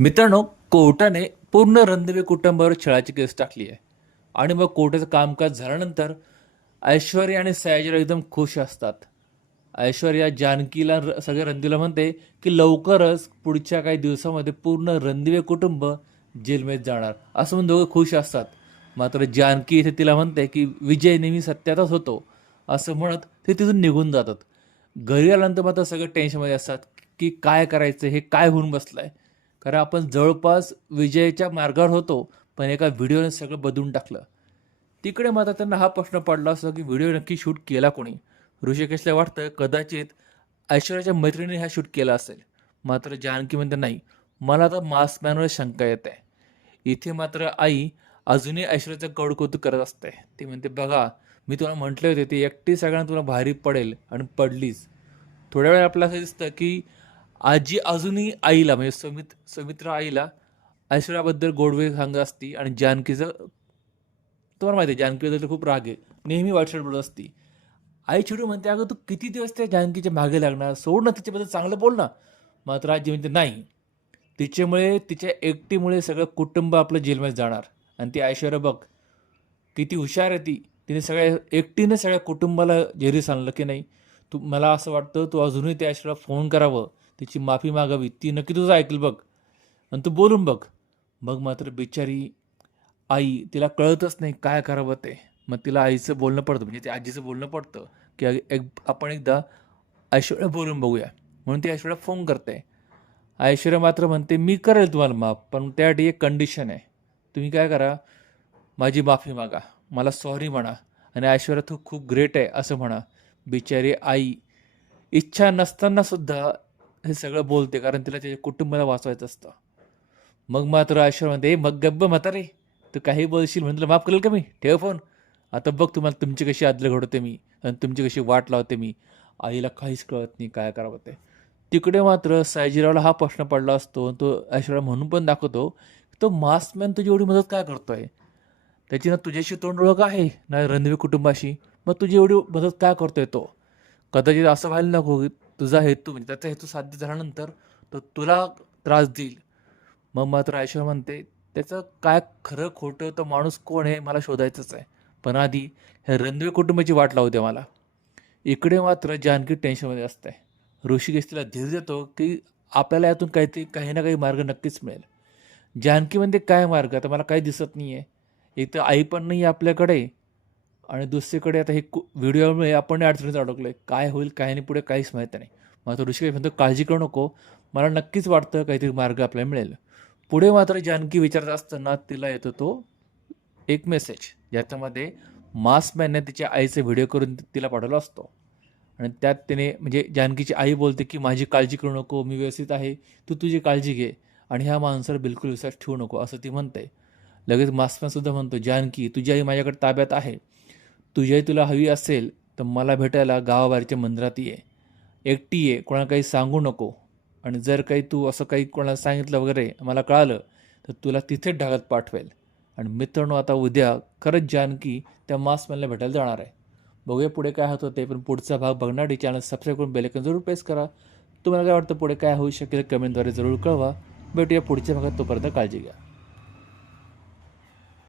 मित्रांनो कोर्टाने पूर्ण रणदिवे कुटुंबावर छळाची केस टाकली आहे. आणि मग कोर्टाचं कामकाज झाल्यानंतर ऐश्वर्या आणि सयाजीला एकदम खुश असतात. ऐश्वर्या जानकीला र- सगळ्या रणदीला म्हणते की लवकरच पुढच्या काही दिवसामध्ये पूर्ण रणदिवे कुटुंब जेलमध्ये जाणार. असं म्हणून दोघं खुश असतात. मात्र जानकी इथे तिला म्हणते की विजय नेहमी सत्यातच होतो. असं म्हणत ते तिथून निघून जातात. घरी आल्यानंतर मात्र सगळं टेन्शनमध्ये असतात की काय करायचं? हे काय होऊन बसलं आहे कारण आपण जवळपास विजयाच्या मार्गावर होतो पण एका व्हिडिओने सगळं बदलून टाकलं. तिकडे मात्र त्यांना हा प्रश्न पडला असतो की व्हिडिओ नक्की शूट केला कोणी? ऋषिकेशला वाटतं कदाचित ऐश्वर्याच्या मैत्रिणीने हा शूट केला असेल. मात्र जानकी म्हणते नाही मला तर मास्कमॅनवर शंका येत. आहे इथे मात्र आई अजूनही ऐश्वर्याचं कौतुक करत असते. ती म्हणते बघा मी तुला म्हटले होते ती एकटी सगळ्यांना तुला भारी पडेल आणि पडलीच. थोड्या वेळ आपल्याला असं दिसतं की आजी अजूनही आईला म्हणजे समित समित्रा आईला ऐश्वर्याबद्दल गोडवे सांगत असती आणि जानकीचं तुम्हाला माहिती आहे जानकीबद्दल खूप राग आहे. नेहमी वाटसट बोलत असती. आई छोटू म्हणते अगं तू किती दिवस त्या जानकीच्या मागे लागणार? सोड ना तिच्याबद्दल चांगलं बोल ना. मात्र आजी म्हणते नाही. तिच्यामुळे तिच्या एकटीमुळे सगळं कुटुंब आपलं जेलमध्ये जाणार. आणि ती ऐश्वर्या बघ किती हुशार आहे ती. तिने सगळ्या एकटीने सगळ्या कुटुंबाला जेरीस आणलं की नाही? तू मला असं वाटतं तू अजूनही त्या ऐश्वर्याला फोन करावं. तिची माफी मागावी. ती नक्की तुझं ऐकेल बघ. आणि तू बोलून बघ. मग मात्र बिचारी आई तिला कळतच नाही काय करावं ते. मग तिला आईचं बोलणं पडतं. म्हणजे ते आजीचं बोलणं पडतं की एक आपण एकदा ऐश्वर्या बोलून बघूया. म्हणून ती ऐश्वर्या फोन करते. ऐश्वर्या मात्र म्हणते मी करेल तुम्हाला माफ पण त्यासाठी एक कंडिशन आहे. तुम्ही काय करा माझी माफी मागा. मला सॉरी म्हणा. आणि ऐश्वर्या तू खूप ग्रेट आहे असं म्हणा. बिचारी आई. इच्छा नसताना सुद्धा हे सगळं बोलते कारण तिला त्याच्या कुटुंबाला वाचवायचं असतं. मग मात्र ऐश्वर्या म्हणते मग गब्ब म्हातारे तू काही बोलशील म्हणून तुला माफ करेल का मी? ठेव फोन. आता बघ तुम्हाला तुमची कशी आदलं घडवते मी आणि तुमची कशी वाट लावते मी. आईला काहीच कळत नाही काय करावं ते. तिकडे मात्र सायजीरावला हा प्रश्न पडला असतो तो ऐश्वर्या म्हणून पण दाखवतो तो मास्कमॅन तुझी एवढी मदत काय करतोय? त्याची ना तुझ्याशी तोंड ओळख आहे ना रणवीर कुटुंबाशी. मग तुझी एवढी मदत काय करतोय तो? कदाचित असं व्हायला नको की तुझा हेतू म्हणजे त्याचा हेतू साध्य झाल्यानंतर तो तुला त्रास देईल. मग मात्र ऐश्वर्या म्हणते त्याचं काय खरं खोटं तर माणूस कोण आहे मला शोधायचंच आहे. पण आधी ह्या रणवे कुटुंबाची वाट लावू दे मला. इकडे मात्र जानकी टेन्शनमध्ये असते. ऋषिकेश तिला धीर देतो की आपल्याला यातून काहीतरी काही ना काही मार्ग नक्कीच मिळेल. जानकी काय मार्ग? आता मला काही दिसत नाही आहे एक तर आई पण नाही आहे आपल्याकडे. आणि दुसरीकडे आता हे व्हिडिओमुळे आपण अडचणीत अडकलो आहे काय होईल काय नाही पुढे काहीच माहीत नाही. मात्र ऋषिकेश म्हणतो काळजी करू नको. मला नक्कीच वाटतं काहीतरी मार्ग आपल्याला मिळेल. पुढे मात्र जानकी विचारत असताना तिला येतो तो एक मेसेज ज्याच्यामध्ये मास मॅनने तिच्या आईचे व्हिडिओ करून तिला पाठवला असतो. आणि त्यात तिने म्हणजे जानकीची आई बोलते की माझी काळजी करू नको. मी व्यवस्थित आहे. तू तुझी काळजी घे. आणि ह्या माणसावर बिलकुल विश्वास ठेवू नको. असं ती म्हणते. लगेच मास्कमॅनसुद्धा म्हणतो जानकी तुझी आई माझ्याकडे ताब्यात आहे. तुझ्याही तुला हवी असेल तर मला भेटायला गावाबाहेरच्या मंदिरात ये. एकटी ये कोणाला काही सांगू नको. आणि जर काही तू असं काही कोणाला सांगितलं वगैरे मला कळालं तर तुला तिथेच ढगात पाठवेल. आणि मित्रांनो आता उद्या खरंच जानकी त्या मास्कमॅनला भेटायला जाणार आहे. बघूया पुढे काय होतं ते पण पुढचा भाग बघण्यासाठी चॅनल सबस्क्राईब करून बेलेकन जरूर प्रेस करा. तुम्हाला काय वाटतं पुढे काय होऊ शकेल कमेंटद्वारे जरूर कळवा. भेटूया पुढच्या भागात तोपर्यंत काळजी घ्या.